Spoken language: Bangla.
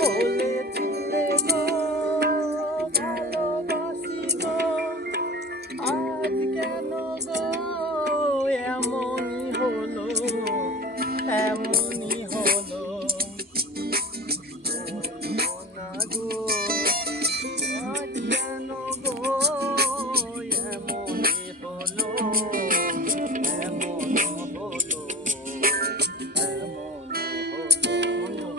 বলেছিলে গো ভালোবাসি গো, আজ কেন গো এমনই হলো, এমনই হলো। বলবো না গো আজ কেন গো এমনই হলো, এমন হলো, এমন হলো।